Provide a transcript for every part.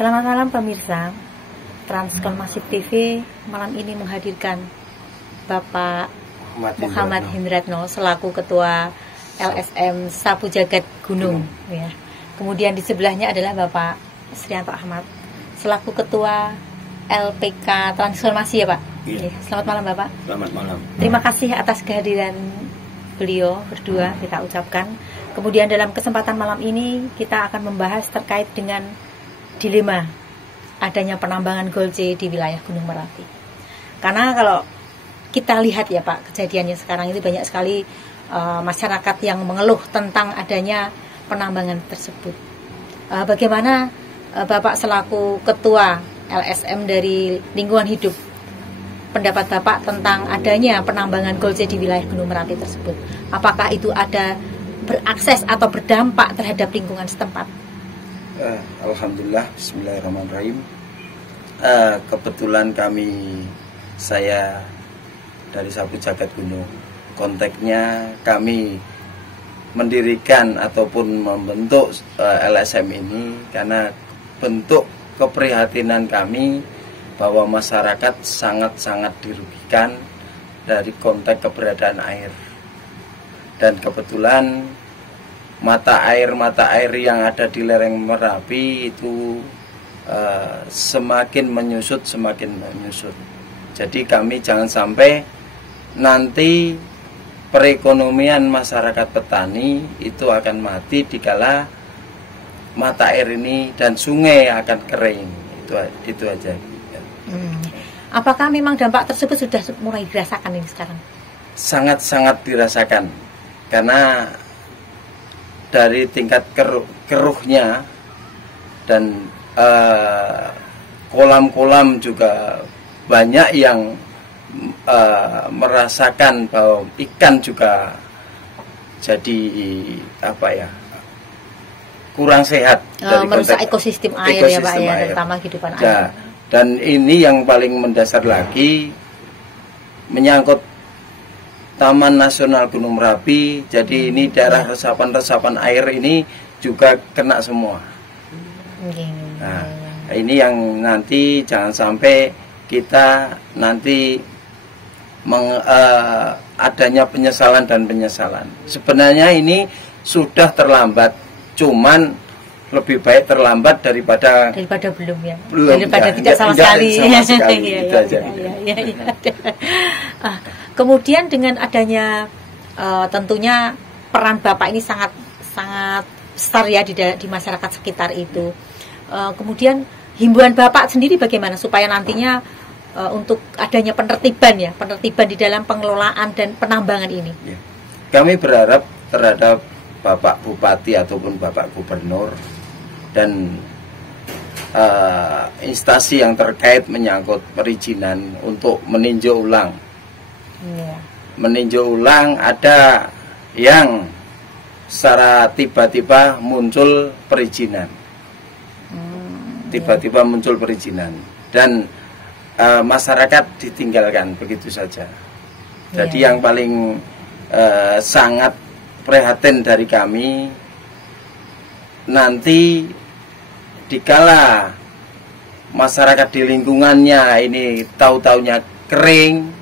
Selamat malam pemirsa, Transformasi TV malam ini menghadirkan Bapak Muhammad Hindratno selaku Ketua LSM Sapu Jagat Gunung. Ya. Kemudian di sebelahnya adalah Bapak Srianto Ahmad selaku Ketua LPK Transformasi, ya Pak. Iya. Selamat malam Bapak. Selamat malam. Terima kasih atas kehadiran beliau berdua kita ucapkan. Kemudian dalam kesempatan malam ini kita akan membahas terkait dengan dilema adanya penambangan Golce di wilayah Gunung Merapi. Karena kalau kita lihat ya Pak, kejadiannya sekarang itu banyak sekali masyarakat yang mengeluh tentang adanya penambangan tersebut. Bagaimana Bapak selaku Ketua LSM dari Lingkungan Hidup, pendapat Bapak tentang adanya penambangan Golce di wilayah Gunung Merapi tersebut? Apakah itu ada berakses atau berdampak terhadap lingkungan setempat? Alhamdulillah, bismillahirrahmanirrahim. Kebetulan saya dari Sapu Jagat Gunung. Konteksnya kami mendirikan ataupun membentuk LSM ini karena bentuk keprihatinan kami bahwa masyarakat sangat-sangat dirugikan dari konteks keberadaan air. Dan kebetulan mata air yang ada di lereng Merapi itu semakin menyusut. Jadi kami jangan sampai nanti perekonomian masyarakat petani itu akan mati dikala mata air ini dan sungai akan kering. Itu aja. Apakah memang dampak tersebut sudah mulai dirasakan ini sekarang? Sangat-sangat dirasakan karena dari tingkat keruhnya dan kolam-kolam juga banyak yang merasakan bahwa ikan juga jadi kurang sehat dari merusak ekosistem air ya Pak ya, terutama kehidupan air. Dan ini yang paling mendasar lagi menyangkut Taman Nasional Gunung Merapi. Jadi ini daerah resapan air ini juga kena semua. Nah, ini yang nanti jangan sampai kita nanti adanya penyesalan. Sebenarnya ini sudah terlambat, cuman lebih baik terlambat daripada belum ya. Daripada tidak sama sekali. Kemudian dengan adanya tentunya peran Bapak ini sangat besar ya di masyarakat sekitar itu. Kemudian himbauan Bapak sendiri bagaimana supaya nantinya untuk adanya penertiban di dalam pengelolaan dan penambangan ini? Ya. Kami berharap terhadap Bapak Bupati ataupun Bapak Gubernur dan instansi yang terkait menyangkut perizinan untuk meninjau ulang. Meninjau ulang ada yang secara tiba-tiba muncul perizinan. Dan masyarakat ditinggalkan begitu saja. Jadi yang paling sangat prihatin dari kami nanti dikala masyarakat di lingkungannya ini tahu-taunya kering.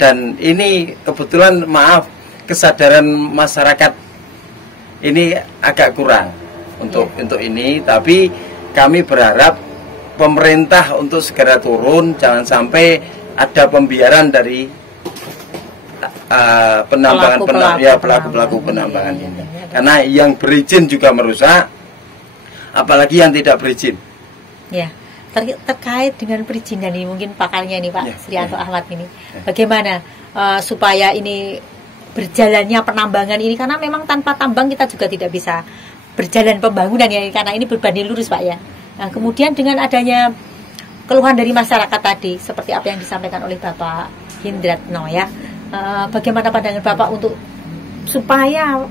Dan ini kebetulan kesadaran masyarakat ini agak kurang untuk ini, tapi kami berharap pemerintah untuk segera turun, jangan sampai ada pembiaran dari pelaku-pelaku penambangan ini. Karena yang berizin juga merusak, apalagi yang tidak berizin. Terkait dengan perizinan ini mungkin pakarnya ini Pak Srianto Ahmad ini, bagaimana supaya ini berjalannya penambangan ini, karena memang tanpa tambang kita juga tidak bisa berjalan pembangunan ya, karena ini berbanding lurus Pak ya. Nah, kemudian dengan adanya keluhan dari masyarakat tadi seperti apa yang disampaikan oleh Bapak Hindratno ya, bagaimana pandangan Bapak untuk supaya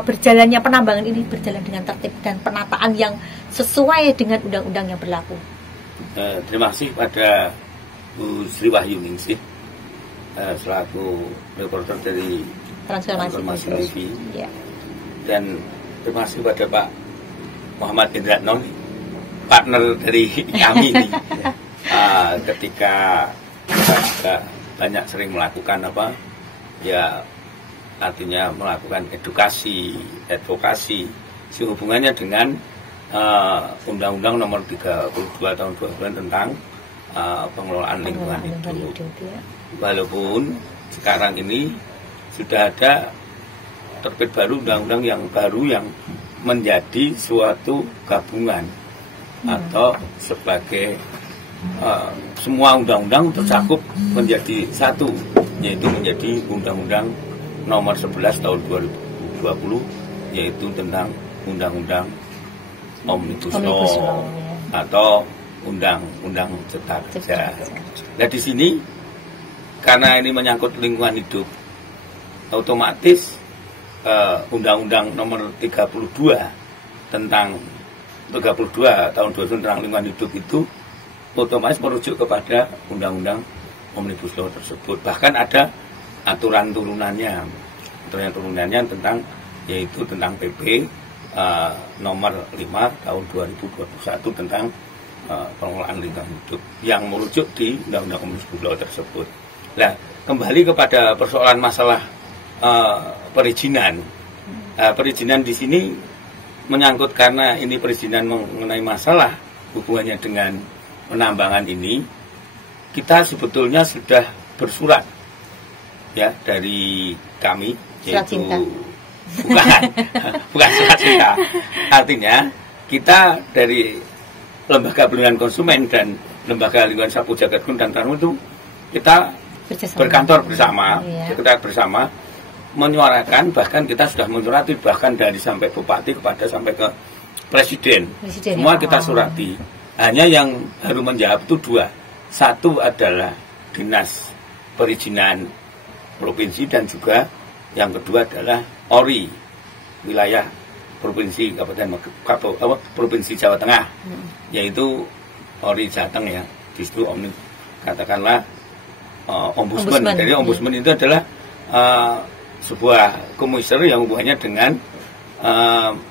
berjalannya penambangan ini berjalan dengan tertib dan penataan yang sesuai dengan undang-undang yang berlaku? Terima kasih pada Bu Sri Wahyuningsih selaku reporter dari Transformasi TV. Dan terima kasih pada Pak Muhammad Hindratno partner dari kami ini. Ketika kita juga banyak sering melakukan ya artinya melakukan edukasi, advokasi sehubungannya dengan Undang-Undang Nomor 32 Tahun 2000 tentang pengelolaan lingkungan hidup. Ya. Walaupun sekarang ini sudah ada terbit baru undang-undang yang baru yang menjadi suatu gabungan atau sebagai semua undang-undang tercakup menjadi satu, yaitu menjadi Undang-Undang Nomor 11 Tahun 2020, yaitu tentang Undang-Undang Omnibus Law atau Undang-Undang Cipta Kerja. Nah di sini karena ini menyangkut lingkungan hidup, otomatis Undang-Undang Nomor 32 Tahun 2000 tentang lingkungan hidup itu otomatis merujuk kepada Undang-Undang Omnibus Law tersebut. Bahkan ada aturan turunannya tentang yaitu tentang PP nomor 5 tahun 2021 tentang pengelolaan lingkungan hidup yang merujuk di Undang-Undang Omnibus Law tersebut. Nah, kembali kepada persoalan masalah perizinan. Perizinan di sini menyangkut karena ini perizinan mengenai masalah hubungannya dengan penambangan ini, kita sebetulnya sudah bersurat ya dari kami, yaitu bukan surat cinta. Artinya kita dari Lembaga Perlindungan Konsumen dan Lembaga Lingkungan Sapu Jagat Gun dan Tarung itu kita berkantor bersama, kita bersama menyuarakan, bahkan kita sudah menyurati bahkan dari sampai bupati kepada sampai ke presiden semua kita surati. Hanya yang baru menjawab itu dua. Satu adalah Dinas Perizinan Provinsi dan juga yang kedua adalah ORI wilayah Provinsi Provinsi Jawa Tengah, yaitu ORI Jateng ya, justru katakanlah ombudsman. Jadi ombudsman itu adalah sebuah komisioner yang hubungannya dengan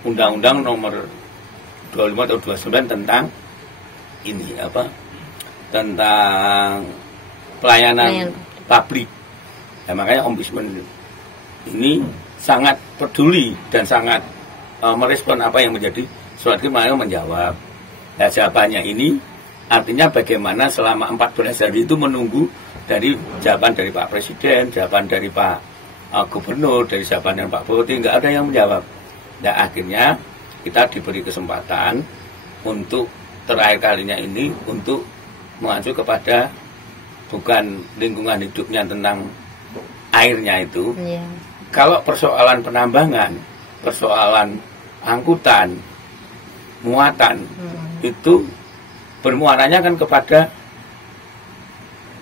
Undang-Undang Nomor 25 atau 29 tentang ini tentang pelayanan publik. Nah, makanya ombudsman ini sangat peduli dan sangat merespon apa yang menjadi surat kemarin menjawab. Nah, jawabannya ini artinya bagaimana selama 14 hari itu menunggu dari jawaban dari Pak Presiden, jawaban dari Pak Gubernur, dari jawaban dari Pak Bupati, nggak ada yang menjawab. Nah, akhirnya kita diberi kesempatan untuk terakhir kalinya ini untuk mengacu kepada bukan lingkungan hidupnya tentang airnya itu. Kalau persoalan penambangan, persoalan angkutan, muatan itu bermuaranya kan kepada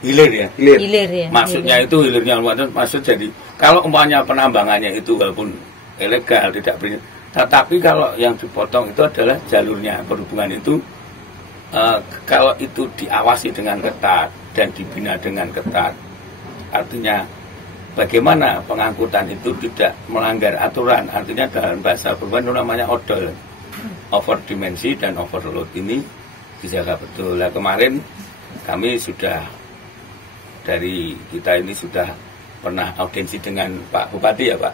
hilir ya. Hilir ya. Maksudnya itu hilirnya muatan, maksud jadi kalau umpamanya penambangannya itu walaupun ilegal tidak berizin, tetapi kalau yang dipotong itu adalah jalurnya perhubungan itu. Kalau itu diawasi dengan ketat dan dibina dengan ketat, artinya bagaimana pengangkutan itu tidak melanggar aturan, artinya dalam bahasa perhubungan itu namanya odol, over dimensi dan overload ini dijaga betul. Nah, kemarin kami sudah dari kita ini sudah pernah audiensi dengan Pak Bupati ya Pak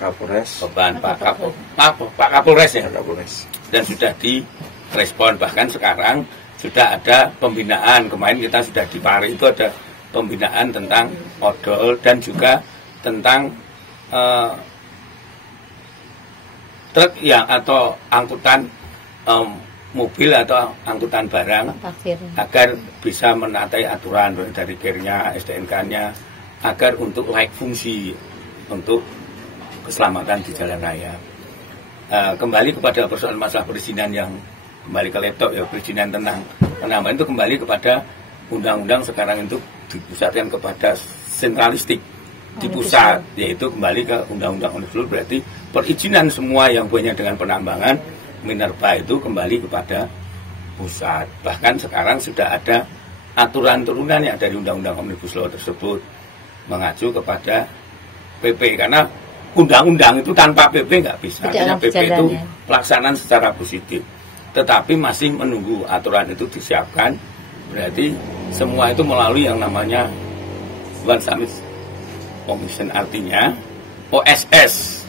Kapolres, Pak Kapolres ya, dan sudah direspon, bahkan sekarang sudah ada pembinaan. Kemarin kita sudah di Pari itu ada pembinaan tentang odol dan juga tentang truk yang atau angkutan mobil atau angkutan barang agar bisa menaati aturan dari KIR-nya, STNK-nya agar untuk layak fungsi untuk keselamatan di jalan raya. Kembali kepada persoalan masalah perizinan yang kembali ke laptop ya, perizinan tentang penambahan itu kembali kepada undang-undang sekarang itu dipusatkan kepada sentralistik di pusat, yaitu kembali ke undang-undang Omnibus Law. Berarti perizinan semua yang punya dengan penambangan minerba itu kembali kepada pusat. Bahkan sekarang sudah ada aturan turunannya dari undang-undang Omnibus Law tersebut mengacu kepada PP, karena undang-undang itu tanpa PP nggak bisa. Karena PP itu pelaksanaan secara positif. tetapi masih menunggu aturan itu disiapkan. Berarti semua itu melalui yang namanya One Summit Commission, artinya OSS.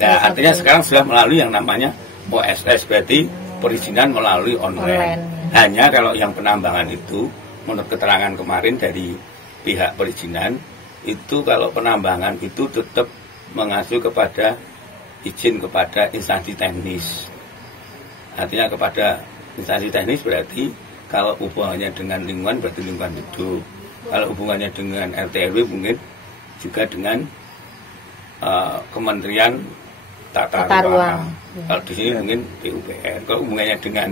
Nah, artinya sekarang sudah melalui yang namanya OSS, berarti perizinan melalui online. Hanya kalau yang penambangan itu, menurut keterangan kemarin dari pihak perizinan, itu kalau penambangan itu tetap mengacu kepada izin kepada instansi teknis. Artinya kepada instansi teknis berarti kalau hubungannya dengan lingkungan berarti lingkungan hidup. Kalau hubungannya dengan RT RW mungkin juga dengan Kementerian Tata Ruang. Kalau di sini mungkin PUPR. Kalau hubungannya dengan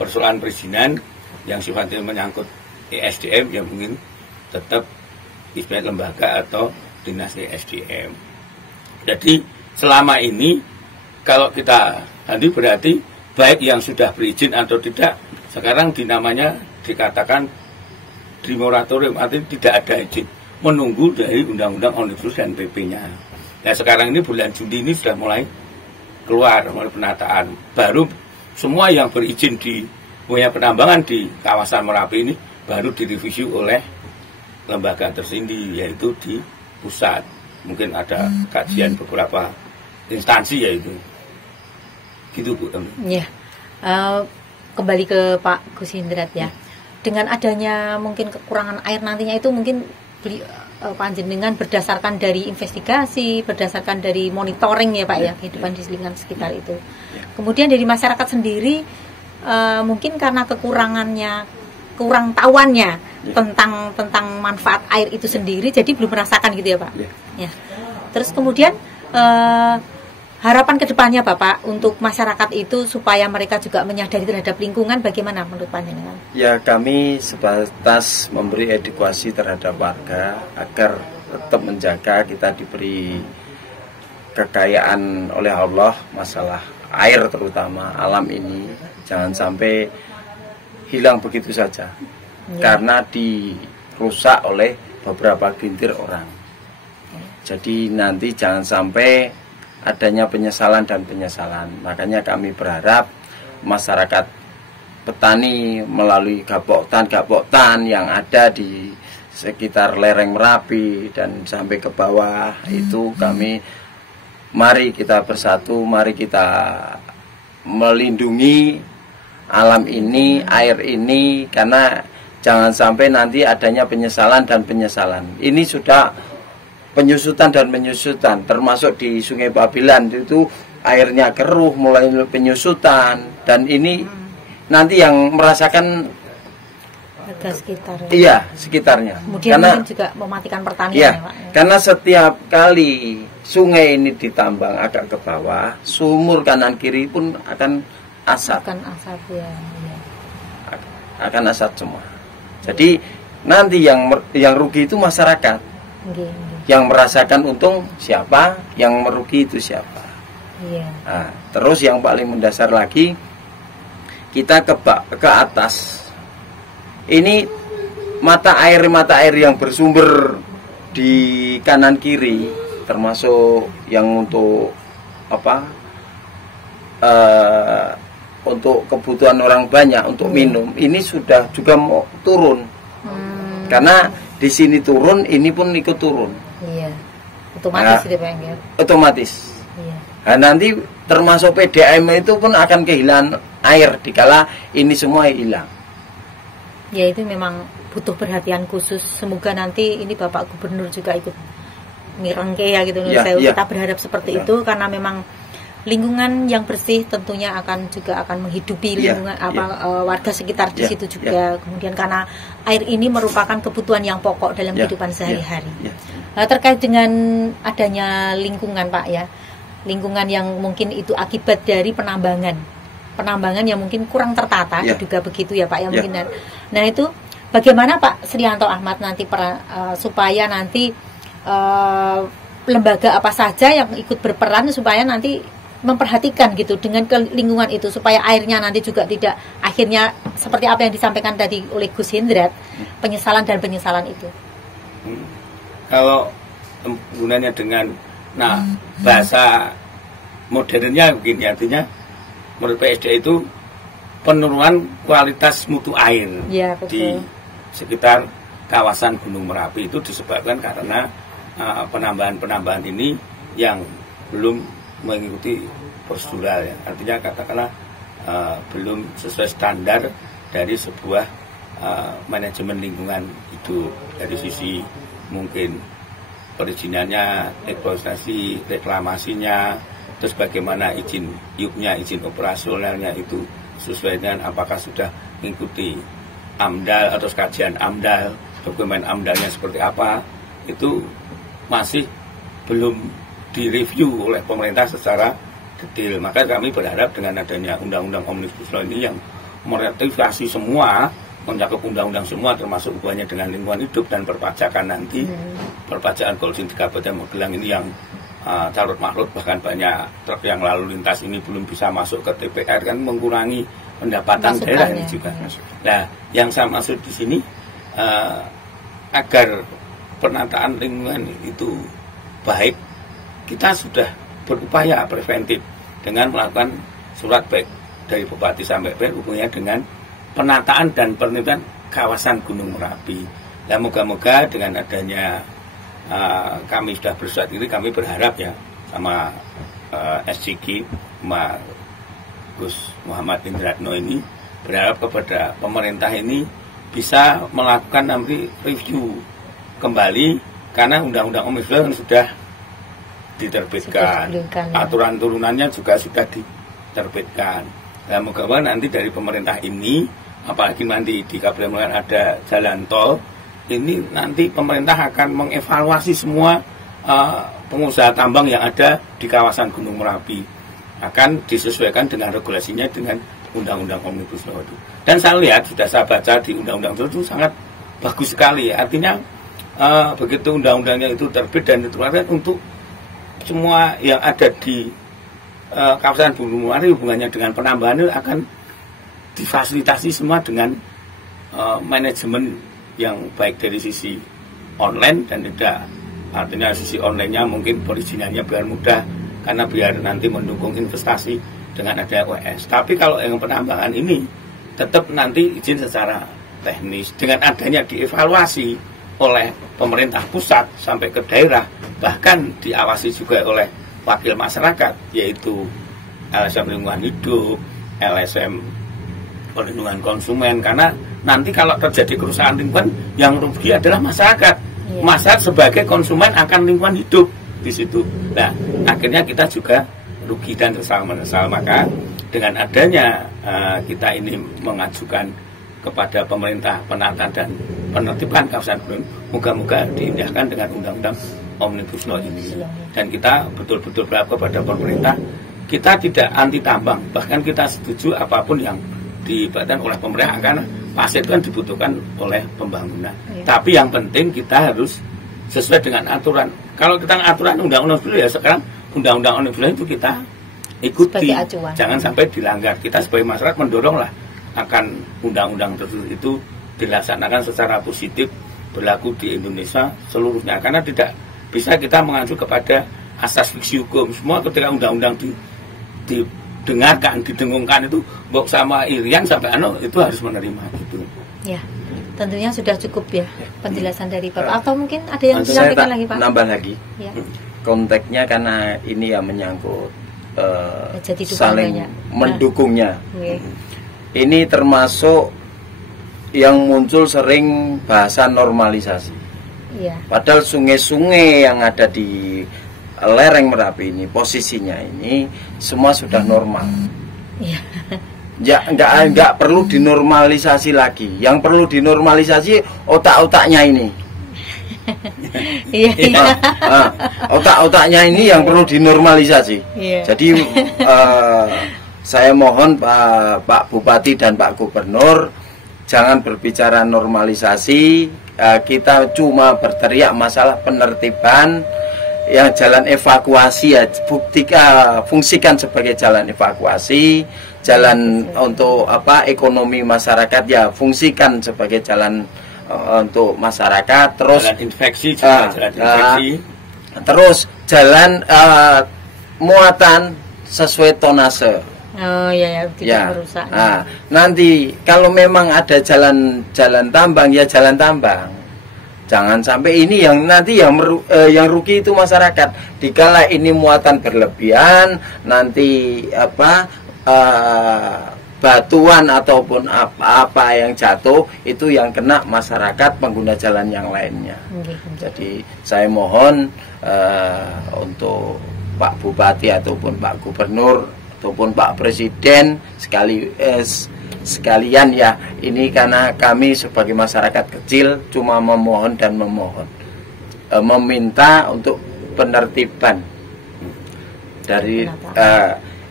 persoalan perizinan yang sifatnya menyangkut ESDM, ya mungkin tetap istilahnya lembaga atau dinas ESDM. Jadi selama ini kalau kita nanti berarti baik yang sudah berizin atau tidak, sekarang dinamanya dikatakan di moratorium, artinya tidak ada izin, menunggu dari undang-undang omnibus dan PP-nya. Nah sekarang ini bulan Juni ini sudah mulai keluar mulai penataan, baru semua yang berizin di punya penambangan di kawasan Merapi ini baru direvisi oleh lembaga tersendiri, yaitu di pusat. Mungkin ada kajian beberapa instansi yaitu gitu Bu. Ya, kembali ke Pak Gus Hindrat ya. Dengan adanya mungkin kekurangan air nantinya itu mungkin panjenengan berdasarkan dari investigasi, berdasarkan dari monitoring ya Pak ya, kehidupan di lingkungan sekitar itu. Kemudian dari masyarakat sendiri mungkin karena kurang tahuannya tentang manfaat air itu sendiri, jadi belum merasakan gitu ya Pak. Ya. Terus kemudian harapan kedepannya Bapak untuk masyarakat itu supaya mereka juga menyadari terhadap lingkungan, bagaimana menurut panjenengan? Ya, kami sebatas memberi edukasi terhadap warga agar tetap menjaga, kita diberi kekayaan oleh Allah masalah air terutama alam ini, jangan sampai hilang begitu saja karena dirusak oleh beberapa gelintir orang. Jadi nanti jangan sampai adanya penyesalan dan penyesalan. Makanya kami berharap masyarakat petani melalui gapoktan yang ada di sekitar lereng Merapi dan sampai ke bawah itu kami, mari kita bersatu, mari kita melindungi alam ini, air ini, karena jangan sampai nanti adanya penyesalan dan penyesalan. Ini sudah penyusutan dan penyusutan, termasuk di Sungai Babilan itu airnya keruh mulai penyusutan, dan ini nanti yang merasakan warga sekitar. Iya, sekitarnya. Kemudian karena mungkin juga mematikan pertanian ya, Pak. Karena setiap kali sungai ini ditambang agak ke bawah, sumur kanan kiri pun akan asap. Akan asap ya. Akan asap semua. Jadi nanti yang rugi itu masyarakat. Yang merasakan untung siapa, yang merugi itu siapa. Nah, terus yang paling mendasar lagi, kita ke atas. Ini mata air yang bersumber di kanan kiri, termasuk yang untuk untuk kebutuhan orang banyak untuk minum, ini sudah juga mau turun. Karena di sini turun, ini pun ikut turun. Iya. Otomatis gitu Pak ya. Otomatis. Iya. Nah, nanti termasuk PDAM itu pun akan kehilangan air dikala ini semua hilang. Ya itu memang butuh perhatian khusus. Semoga nanti ini Bapak Gubernur juga ikut mirengke ya gitu. Kita berharap seperti itu karena memang lingkungan yang bersih tentunya akan menghidupi lingkungan warga sekitar di situ juga. Kemudian karena air ini merupakan kebutuhan yang pokok dalam kehidupan sehari-hari. Terkait dengan adanya lingkungan Pak ya, lingkungan yang mungkin itu akibat dari penambangan yang mungkin kurang tertata, juga begitu ya Pak ya mungkin. Nah itu bagaimana Pak Srianto Ahmad nanti supaya nanti lembaga apa saja yang ikut berperan supaya nanti memperhatikan gitu dengan lingkungan itu, supaya airnya nanti juga tidak akhirnya seperti apa yang disampaikan tadi oleh Gus Hindrat, penyesalan itu. Kalau gunanya dengan bahasa modernnya begini, artinya menurut PSD itu penurunan kualitas mutu air Ya, di sekitar kawasan Gunung Merapi itu disebabkan karena penambahan-penambahan ini yang belum mengikuti prosedural ya. Artinya katakanlah belum sesuai standar dari sebuah manajemen lingkungan hidup, dari sisi mungkin perizinannya, eksploitasi, reklamasinya, terus bagaimana izin IUP-nya, izin operasionalnya itu sesuai dengan apakah sudah mengikuti AMDAL atau kajian AMDAL, dokumen AMDALnya seperti apa, itu masih belum direview oleh pemerintah secara detail. Maka kami berharap dengan adanya Undang-Undang Omnibus Law ini yang meratifikasi semua, mencakup undang-undang semua, termasuk hubungannya dengan lingkungan hidup dan perpajakan nanti, perpajakan Golzin di Kabupaten Magelang ini yang carut marut, bahkan banyak truk yang lalu lintas ini belum bisa masuk ke TPR, kan mengurangi pendapatan daerah ini juga. Nah, yang saya maksud di sini agar penataan lingkungan itu baik, kita sudah berupaya preventif dengan melakukan surat baik dari Bupati sampai PN hubungannya dengan penataan dan penelitian kawasan Gunung Merapi. Nah, moga-moga dengan adanya kami sudah bersurat diri, kami berharap ya sama SCG, sama Gus Muhammad Indratno ini, berharap kepada pemerintah ini bisa melakukan nanti review kembali, karena Undang-Undang Omnibus Law sudah diterbitkan, aturan turunannya juga sudah diterbitkan. Nah, moga-moga nanti dari pemerintah ini, apalagi nanti di Kabupaten Magelang ada jalan tol, ini nanti pemerintah akan mengevaluasi semua pengusaha tambang yang ada di kawasan Gunung Merapi, akan disesuaikan dengan regulasinya dengan Undang-Undang Omnibus Law itu. Dan saya lihat, sudah saya baca di Undang-Undang itu sangat bagus sekali. Artinya begitu undang-undangnya itu terbit dan diterapkan untuk semua yang ada di kawasan Gunung Merapi, hubungannya dengan penambahan itu akan difasilitasi semua dengan manajemen yang baik dari sisi online dan tidak, artinya sisi onlinenya mungkin perizinannya biar mudah, karena biar nanti mendukung investasi dengan ada OS. Tapi kalau yang penambangan ini tetap nanti izin secara teknis, dengan adanya dievaluasi oleh pemerintah pusat sampai ke daerah, bahkan diawasi juga oleh wakil masyarakat, yaitu LSM Lingkungan Hidup, LSM Perlindungan Konsumen, karena nanti kalau terjadi kerusakan lingkungan, yang rugi adalah masyarakat. Masyarakat sebagai konsumen akan lingkungan hidup di situ. Nah, akhirnya kita juga rugi dan resah-resah. Maka dengan adanya kita ini mengajukan kepada pemerintah penataan dan penertiban kawasan gunung, moga-moga diindahkan dengan Undang-Undang Omnibus Law ini. Dan kita betul-betul berharap kepada pemerintah, kita tidak anti tambang, bahkan kita setuju apapun yang dibuatkan oleh pemerintah, karena pasir itu kan dibutuhkan oleh pembangunan. Tapi yang penting kita harus sesuai dengan aturan. Kalau kita aturan undang-undang dulu, ya sekarang undang-undang Omnibus Law itu kita ikuti, jangan sampai dilanggar. Kita sebagai masyarakat mendoronglah akan undang-undang tersebut itu dilaksanakan secara positif, berlaku di Indonesia seluruhnya, karena tidak bisa kita mengacu kepada asas fiksi hukum. Semua ketika undang-undang didengarkan, didengungkan itu, Bok sama Irian sampai itu harus menerima itu. Ya, tentunya sudah cukup ya penjelasan dari Bapak. Atau mungkin ada yang disampaikan lagi, Pak? Nambah lagi. Ya. Konteksnya karena ini ya menyangkut jadi saling mendukungnya. Okay. Ini termasuk yang muncul sering bahasa normalisasi. Iya. Padahal sungai-sungai yang ada di lereng Merapi ini, posisinya ini semua sudah normal. Iya. Ya, enggak perlu dinormalisasi lagi. Yang perlu dinormalisasi otak-otaknya ini. Iya. Otak-otaknya ini yang perlu dinormalisasi. Iya. Jadi saya mohon Pak Bupati dan Pak Gubernur jangan berbicara normalisasi. Kita cuma berteriak masalah penertiban, yang jalan evakuasi ya fungsikan sebagai jalan evakuasi, jalan untuk ekonomi masyarakat ya fungsikan sebagai jalan untuk masyarakat, terus jalan infeksi juga jalan infeksi, terus jalan muatan sesuai tonase Oh iya ya, tidak merusak. Nah, nanti kalau memang ada jalan tambang ya jalan tambang. Jangan sampai ini yang nanti yang rugi itu masyarakat. Dikala ini muatan berlebihan, nanti batuan ataupun apa yang jatuh itu yang kena masyarakat pengguna jalan yang lainnya. Jadi saya mohon untuk Pak Bupati ataupun Pak Gubernur ataupun Pak Presiden sekalian ya, ini karena kami sebagai masyarakat kecil cuma memohon dan meminta untuk penertiban dari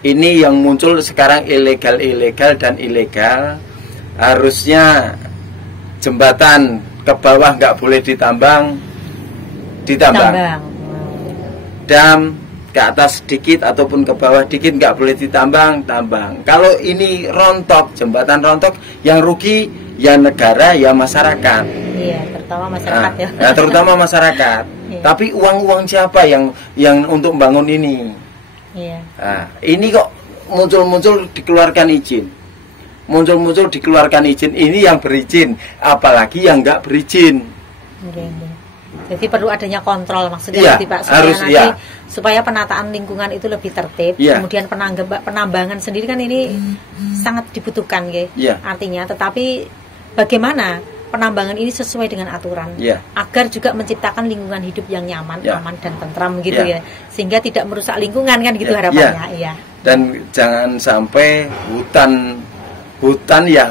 ini yang muncul sekarang ilegal dan ilegal. Harusnya jembatan ke bawah nggak boleh ditambang. Dam ke atas sedikit ataupun ke bawah dikit nggak boleh tambang. Kalau ini rontok, jembatan rontok, yang rugi ya negara ya masyarakat. Iya, terutama masyarakat ya. Nah, terutama masyarakat. Iya. Tapi uang siapa yang untuk membangun ini? Iya. Nah, ini kok muncul dikeluarkan izin. Ini yang berizin, apalagi yang nggak berizin. Jadi perlu adanya kontrol maksudnya nanti Pak, supaya penataan lingkungan itu lebih tertib. Kemudian penambangan sendiri kan ini sangat dibutuhkan artinya, tetapi bagaimana penambangan ini sesuai dengan aturan agar juga menciptakan lingkungan hidup yang nyaman, aman dan tentram gitu ya, sehingga tidak merusak lingkungan kan gitu harapannya. Dan jangan sampai hutan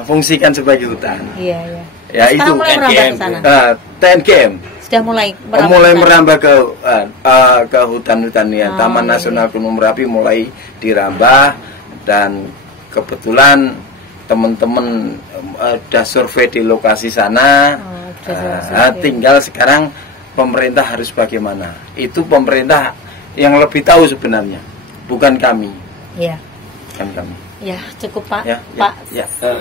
fungsikan sebagai hutan. Ya itu TNGM sudah mulai merambah ke hutan-hutan ya. Taman Nasional Gunung Merapi mulai dirambah, dan kebetulan teman-teman udah survei di lokasi sana. Tinggal sekarang pemerintah harus bagaimana. Itu pemerintah yang lebih tahu sebenarnya, bukan kami. Bukan kami. Ya, cukup Pak. Pak.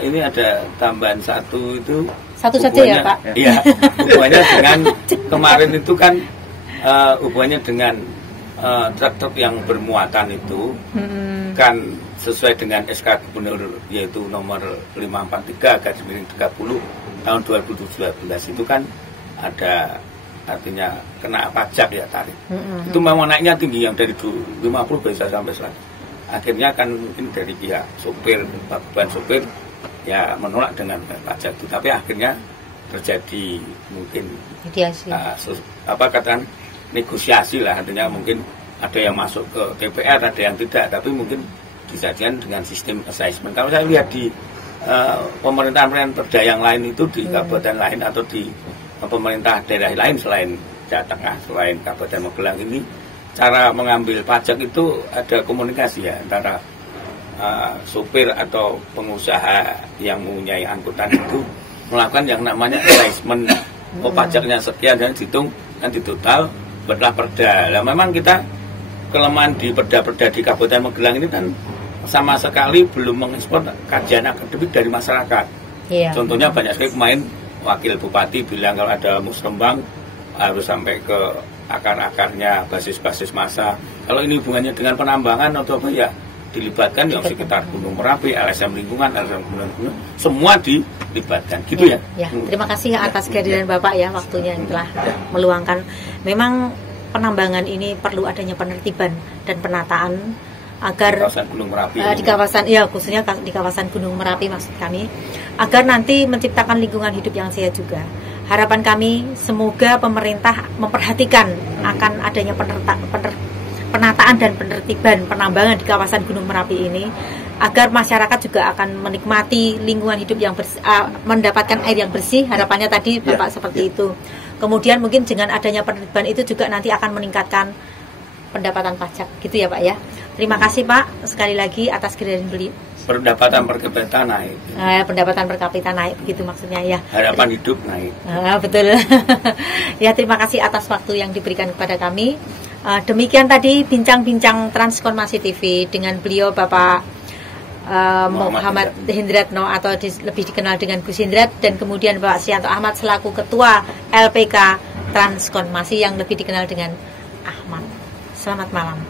Ini ada tambahan satu itu. Satu saja ya Pak. Iya, hubungannya dengan kemarin itu kan hubungannya dengan truk-truk yang bermuatan itu kan sesuai dengan SK Gubernur yaitu nomor 543/30 tahun 2012 itu kan ada artinya kena pajak ya tarif. Itu memang naiknya tinggi, yang dari 50 bisa sampai 100. Akhirnya kan mungkin dari pihak sopir, beban sopir ya menolak dengan pajak itu, tapi akhirnya terjadi mungkin negosiasi lah, artinya mungkin ada yang masuk ke TPR, ada yang tidak, tapi mungkin disajikan dengan sistem assessment. Kalau saya lihat di pemerintahan perda yang lain itu di kabupaten lain atau di pemerintah daerah lain selain Jawa Tengah, selain Kabupaten Magelang ini, cara mengambil pajak itu ada komunikasi ya antara sopir atau pengusaha yang mempunyai angkutan itu melakukan yang namanya assessment. Pajaknya sekian dan dihitung nanti total berlah perda. Nah, memang kita kelemahan di perda-perda di Kabupaten Magelang ini kan sama sekali belum mengekspor kajian akademik dari masyarakat. Contohnya banyak sekali kemarin wakil bupati bilang kalau ada musrembang harus sampai ke akar-akarnya, basis-basis massa. Kalau ini hubungannya dengan penambangan atau apa ya dilibatkan yang sekitar Gunung Merapi, LSM lingkungan, LSM gunung, semua dilibatkan gitu ya. Terima kasih atas kehadiran Bapak ya, waktunya yang telah meluangkan. Memang penambangan ini perlu adanya penertiban dan penataan agar kawasan Gunung Merapi, khususnya di kawasan Gunung Merapi maksud kami, agar nanti menciptakan lingkungan hidup yang sehat juga. Harapan kami semoga pemerintah memperhatikan akan adanya penataan dan penertiban penambangan di kawasan Gunung Merapi ini, agar masyarakat juga akan menikmati lingkungan hidup yang mendapatkan air yang bersih. Harapannya tadi Bapak seperti itu. Kemudian mungkin dengan adanya penertiban itu juga nanti akan meningkatkan pendapatan pajak gitu ya Pak ya. Terima kasih Pak sekali lagi atas kehadiran beliau. Pendapatan per kapita naik. Pendapatan per kapita naik gitu maksudnya ya. Harapan hidup naik. Betul. Ya, terima kasih atas waktu yang diberikan kepada kami. Demikian tadi bincang-bincang Transkonmasi TV dengan beliau Bapak Muhammad Hindratno atau lebih dikenal dengan Gus Hindrat, dan kemudian Bapak Srianto Ahmad selaku Ketua LPK Transkonmasi yang lebih dikenal dengan Ahmad. Selamat malam.